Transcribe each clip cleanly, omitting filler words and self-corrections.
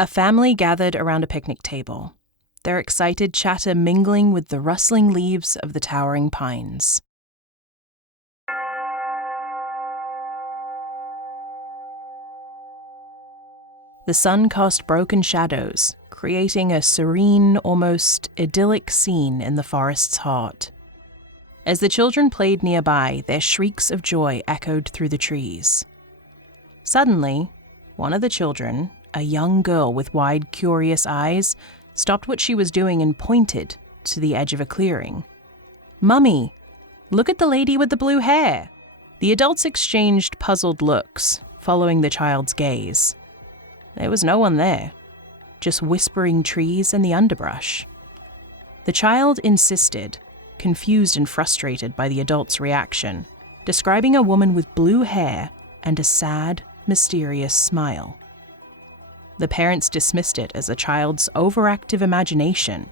A family gathered around a picnic table, their excited chatter mingling with the rustling leaves of the towering pines. The sun cast broken shadows, creating a serene, almost idyllic scene in the forest's heart. As the children played nearby, their shrieks of joy echoed through the trees. Suddenly, one of the children, a young girl with wide, curious eyes, stopped what she was doing and pointed to the edge of a clearing. "Mummy, look at the lady with the blue hair!" The adults exchanged puzzled looks, following the child's gaze. There was no one there, just whispering trees and the underbrush. The child insisted, confused and frustrated by the adult's reaction, describing a woman with blue hair and a sad, mysterious smile. The parents dismissed it as a child's overactive imagination.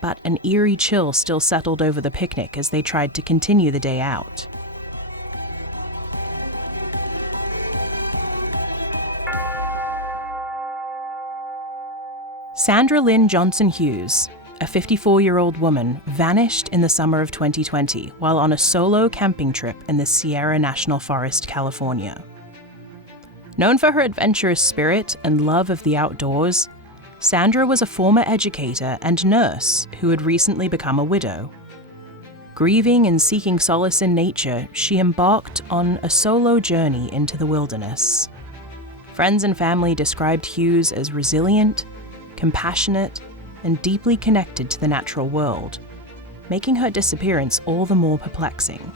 But an eerie chill still settled over the picnic as they tried to continue the day out. Sandra Lynn Johnson-Hughes, a 54-year-old woman, vanished in the summer of 2020 while on a solo camping trip in the Sierra National Forest, California. Known for her adventurous spirit and love of the outdoors, Sandra was a former educator and nurse who had recently become a widow. Grieving and seeking solace in nature, she embarked on a solo journey into the wilderness. Friends and family described Hughes as resilient, compassionate, and deeply connected to the natural world, making her disappearance all the more perplexing.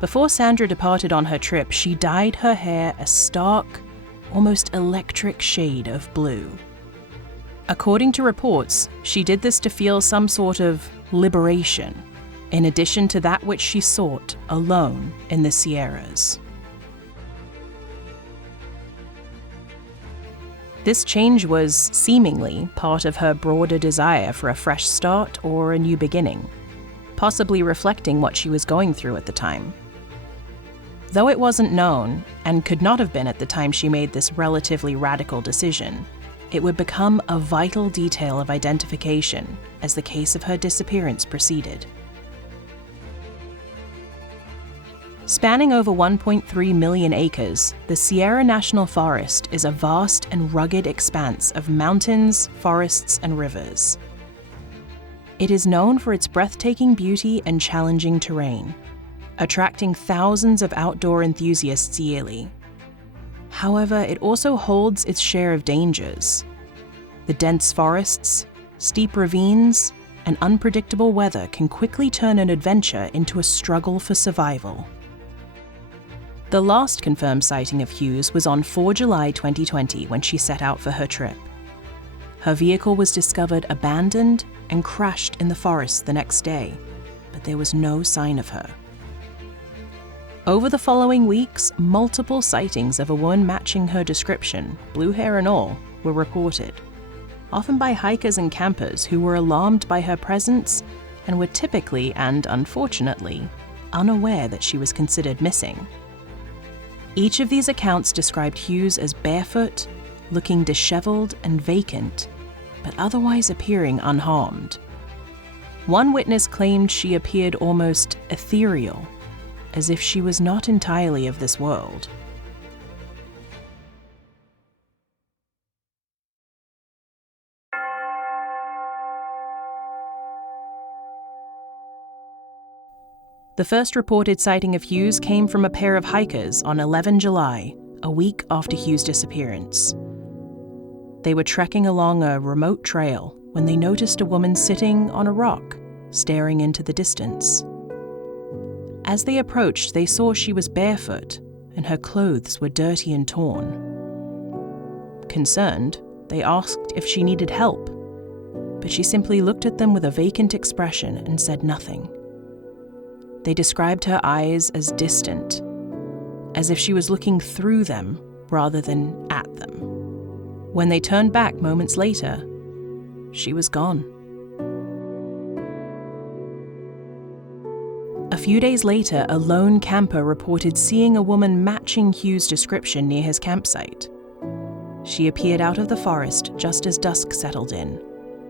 Before Sandra departed on her trip, she dyed her hair a stark, almost electric shade of blue. According to reports, she did this to feel some sort of liberation, in addition to that which she sought alone in the Sierras. This change was, seemingly, part of her broader desire for a fresh start or a new beginning, possibly reflecting what she was going through at the time. Though it wasn't known, and could not have been at the time she made this relatively radical decision, it would become a vital detail of identification as the case of her disappearance proceeded. Spanning over 1.3 million acres, the Sierra National Forest is a vast and rugged expanse of mountains, forests, and rivers. It is known for its breathtaking beauty and challenging terrain, attracting thousands of outdoor enthusiasts yearly. However, it also holds its share of dangers. The dense forests, steep ravines, and unpredictable weather can quickly turn an adventure into a struggle for survival. The last confirmed sighting of Hughes was on 4 July 2020 when she set out for her trip. Her vehicle was discovered abandoned and crashed in the forest the next day, but there was no sign of her. Over the following weeks, multiple sightings of a woman matching her description, blue hair and all, were reported, often by hikers and campers who were alarmed by her presence and were typically, and unfortunately, unaware that she was considered missing. Each of these accounts described Hughes as barefoot, looking disheveled and vacant, but otherwise appearing unharmed. One witness claimed she appeared almost ethereal, as if she was not entirely of this world. The first reported sighting of Hughes came from a pair of hikers on 11 July, a week after Hughes' disappearance. They were trekking along a remote trail when they noticed a woman sitting on a rock, staring into the distance. As they approached, they saw she was barefoot and her clothes were dirty and torn. Concerned, they asked if she needed help, but she simply looked at them with a vacant expression and said nothing. They described her eyes as distant, as if she was looking through them rather than at them. When they turned back moments later, she was gone. A few days later, a lone camper reported seeing a woman matching Hughes' description near his campsite. she appeared out of the forest just as dusk settled in,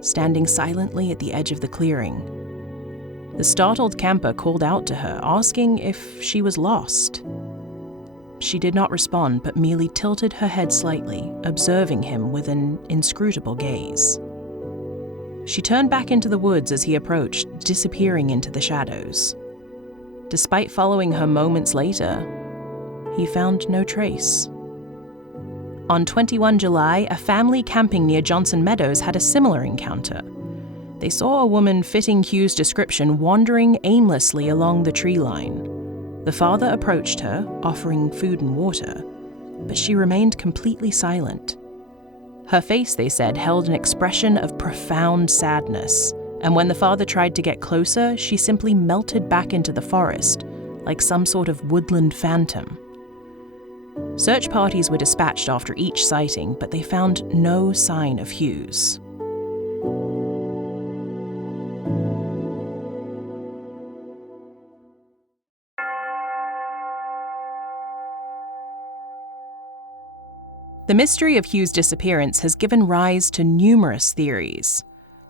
standing silently at the edge of the clearing. The startled camper called out to her, asking if she was lost. She did not respond, but merely tilted her head slightly, observing him with an inscrutable gaze. She turned back into the woods as he approached, disappearing into the shadows. Despite following her moments later, he found no trace. On 21 July, a family camping near Johnson Meadows had a similar encounter. They saw a woman fitting Hughes' description wandering aimlessly along the tree line. The father approached her, offering food and water, but she remained completely silent. Her face, they said, held an expression of profound sadness, and when the father tried to get closer, she simply melted back into the forest, like some sort of woodland phantom. Search parties were dispatched after each sighting, but they found no sign of Hughes. The mystery of Hughes' disappearance has given rise to numerous theories.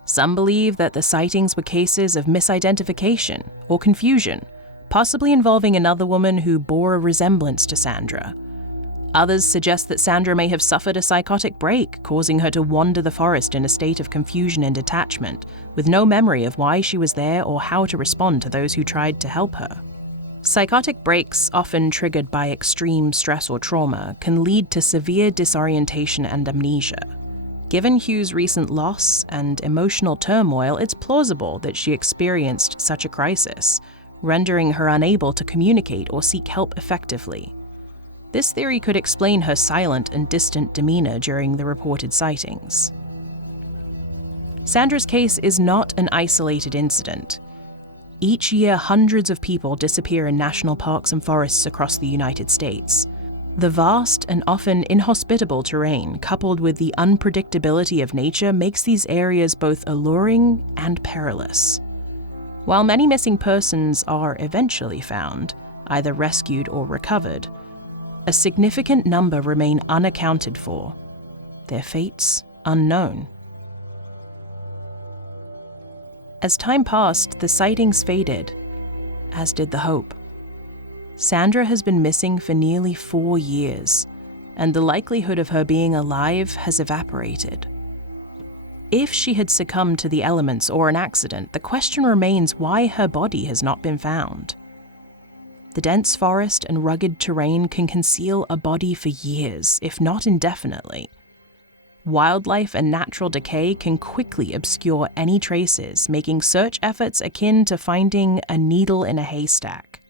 Some believe that the sightings were cases of misidentification or confusion, possibly involving another woman who bore a resemblance to Sandra. Others suggest that Sandra may have suffered a psychotic break, causing her to wander the forest in a state of confusion and detachment, with no memory of why she was there or how to respond to those who tried to help her. Psychotic breaks, often triggered by extreme stress or trauma, can lead to severe disorientation and amnesia. Given Hughes' recent loss and emotional turmoil, it's plausible that she experienced such a crisis, rendering her unable to communicate or seek help effectively. This theory could explain her silent and distant demeanor during the reported sightings. Sandra's case is not an isolated incident. Each year, hundreds of people disappear in national parks and forests across the United States. The vast and often inhospitable terrain, coupled with the unpredictability of nature, makes these areas both alluring and perilous. While many missing persons are eventually found, either rescued or recovered, a significant number remain unaccounted for, their fates unknown. As time passed, the sightings faded, as did the hope. Sandra has been missing for nearly 4 years, and the likelihood of her being alive has evaporated. If she had succumbed to the elements or an accident, the question remains why her body has not been found. The dense forest and rugged terrain can conceal a body for years, if not indefinitely. Wildlife and natural decay can quickly obscure any traces, making search efforts akin to finding a needle in a haystack.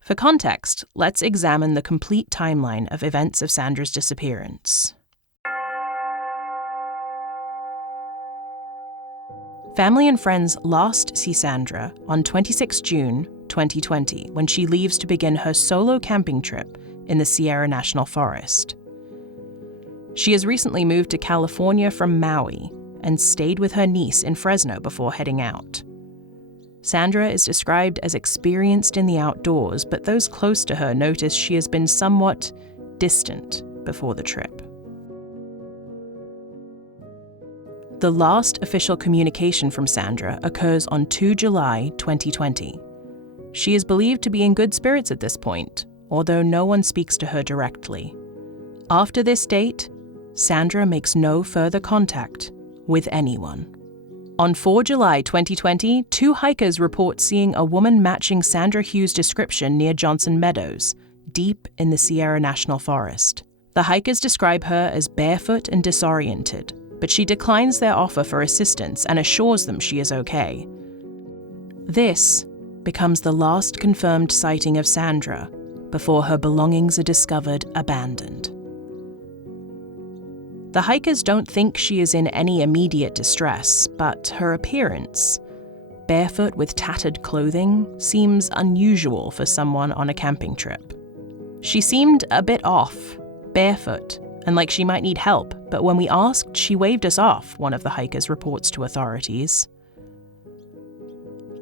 For context, let's examine the complete timeline of events of Sandra's disappearance. Family and friends last see Sandra on 26 June 2020 when she leaves to begin her solo camping trip in the Sierra National Forest. She has recently moved to California from Maui and stayed with her niece in Fresno before heading out. Sandra is described as experienced in the outdoors, but those close to her notice she has been somewhat distant before the trip. The last official communication from Sandra occurs on 2 July 2020. She is believed to be in good spirits at this point, although no one speaks to her directly. After this date, Sandra makes no further contact with anyone. On 4 July 2020, 2 hikers report seeing a woman matching Sandra Hughes' description near Johnson Meadows, deep in the Sierra National Forest. The hikers describe her as barefoot and disoriented, but she declines their offer for assistance and assures them she is okay. This becomes the last confirmed sighting of Sandra before her belongings are discovered abandoned. The hikers don't think she is in any immediate distress, but her appearance, barefoot with tattered clothing, seems unusual for someone on a camping trip. She seemed a bit off, barefoot, and like she might need help, but when we asked, she waved us off, one of the hikers reports to authorities.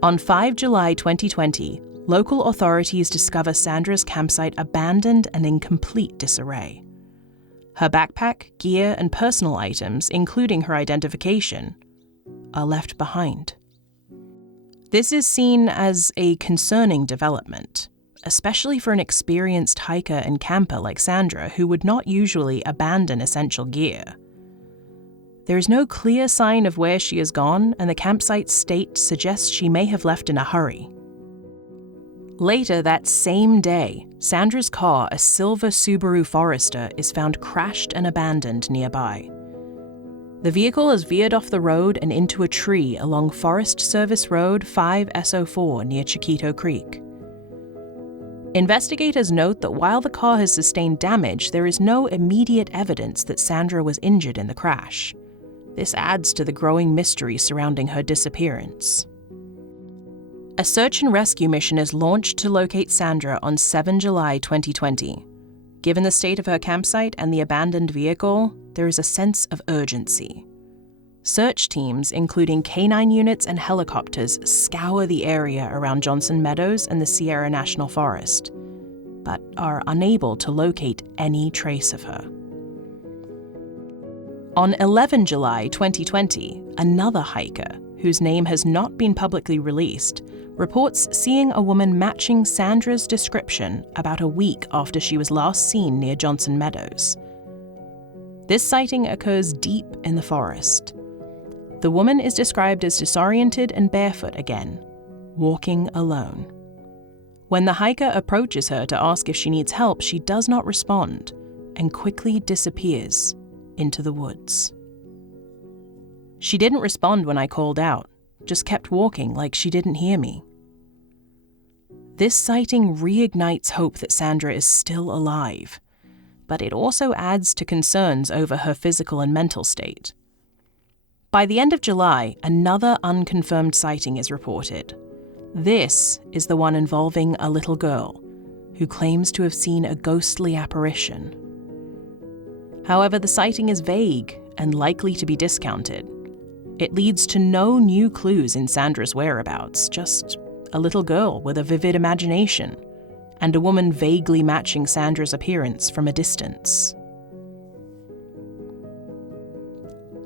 On 5 July 2020, local authorities discover Sandra's campsite abandoned and in complete disarray. Her backpack, gear, and personal items, including her identification, are left behind. This is seen as a concerning development, especially for an experienced hiker and camper like Sandra, who would not usually abandon essential gear. There is no clear sign of where she has gone, and the campsite's state suggests she may have left in a hurry. Later that same day, Sandra's car, a silver Subaru Forester, is found crashed and abandoned nearby. The vehicle has veered off the road and into a tree along Forest Service Road 5SO4 near Chiquito Creek. Investigators note that while the car has sustained damage, there is no immediate evidence that Sandra was injured in the crash. This adds to the growing mystery surrounding her disappearance. A search and rescue mission is launched to locate Sandra on 7 July 2020. Given the state of her campsite and the abandoned vehicle, there is a sense of urgency. Search teams, including canine units and helicopters, scour the area around Johnson Meadows and the Sierra National Forest, but are unable to locate any trace of her. On 11 July 2020, another hiker, whose name has not been publicly released, reports seeing a woman matching Sandra's description about a week after she was last seen near Johnson Meadows. This sighting occurs deep in the forest. The woman is described as disoriented and barefoot again, walking alone. When the hiker approaches her to ask if she needs help, she does not respond and quickly disappears into the woods. She didn't respond when I called out, just kept walking like she didn't hear me. This sighting reignites hope that Sandra is still alive, but it also adds to concerns over her physical and mental state. By the end of July, another unconfirmed sighting is reported. This is the one involving a little girl who claims to have seen a ghostly apparition. However, the sighting is vague and likely to be discounted. It leads to no new clues in Sandra's whereabouts, just a little girl with a vivid imagination and a woman vaguely matching Sandra's appearance from a distance.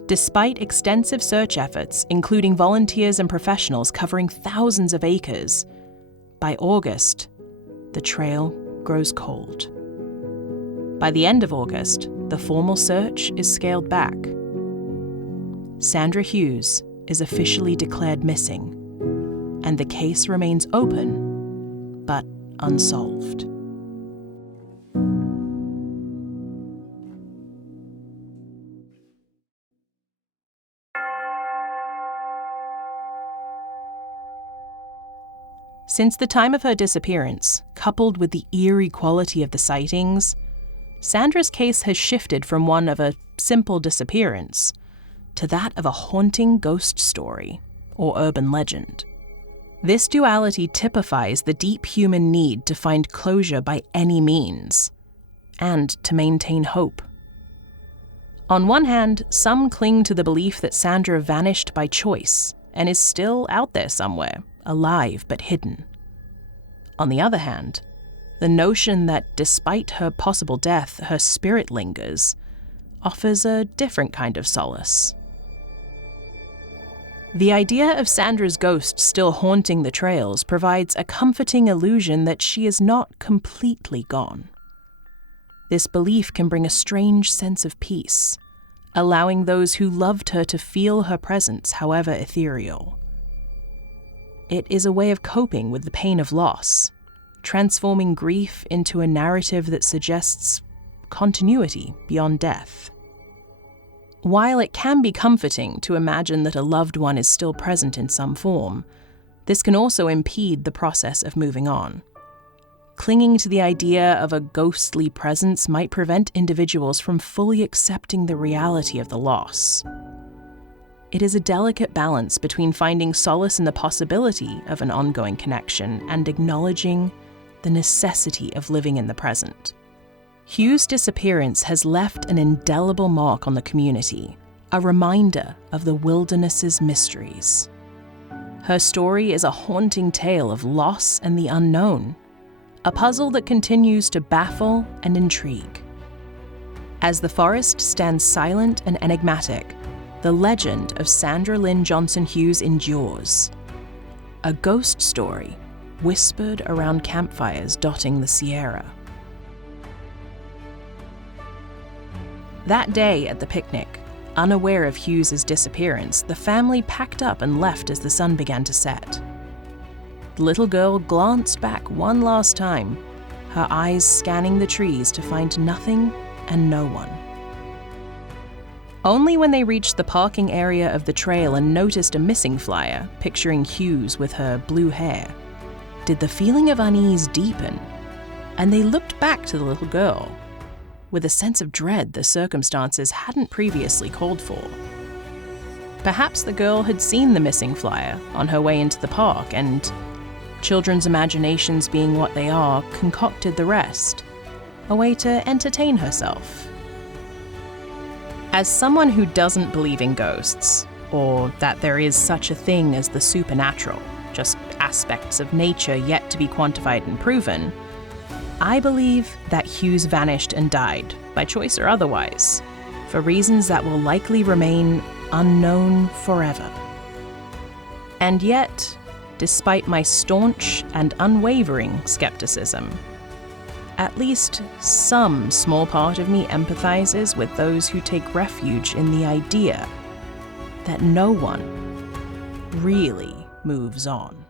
Despite extensive search efforts, including volunteers and professionals covering thousands of acres, by August, the trail grows cold. By the end of August, the formal search is scaled back. Sandra Hughes is officially declared missing, and the case remains open, but unsolved. Since the time of her disappearance, coupled with the eerie quality of the sightings, Sandra's case has shifted from one of a simple disappearance to that of a haunting ghost story or urban legend. This duality typifies the deep human need to find closure by any means, and to maintain hope. On one hand, some cling to the belief that Sandra vanished by choice and is still out there somewhere, alive but hidden. On the other hand, the notion that despite her possible death, her spirit lingers, offers a different kind of solace. The idea of Sandra's ghost still haunting the trails provides a comforting illusion that she is not completely gone. This belief can bring a strange sense of peace, allowing those who loved her to feel her presence, however ethereal. It is a way of coping with the pain of loss, transforming grief into a narrative that suggests continuity beyond death. While it can be comforting to imagine that a loved one is still present in some form, this can also impede the process of moving on. Clinging to the idea of a ghostly presence might prevent individuals from fully accepting the reality of the loss. It is a delicate balance between finding solace in the possibility of an ongoing connection and acknowledging the necessity of living in the present. Hughes' disappearance has left an indelible mark on the community, a reminder of the wilderness's mysteries. Her story is a haunting tale of loss and the unknown, a puzzle that continues to baffle and intrigue. As the forest stands silent and enigmatic, the legend of Sandra Lynn Johnson-Hughes endures. A ghost story whispered around campfires dotting the Sierra. That day at the picnic, unaware of Hughes's disappearance, the family packed up and left as the sun began to set. The little girl glanced back one last time, her eyes scanning the trees to find nothing and no one. Only when they reached the parking area of the trail and noticed a missing flyer, picturing Hughes with her blue hair, did the feeling of unease deepen, and they looked back to the little girl with a sense of dread the circumstances hadn't previously called for. Perhaps the girl had seen the missing flyer on her way into the park, and, children's imaginations being what they are, concocted the rest, a way to entertain herself. As someone who doesn't believe in ghosts, or that there is such a thing as the supernatural, just aspects of nature yet to be quantified and proven, I believe that Hughes vanished and died, by choice or otherwise, for reasons that will likely remain unknown forever. And yet, despite my staunch and unwavering skepticism, at least some small part of me empathizes with those who take refuge in the idea that no one really moves on.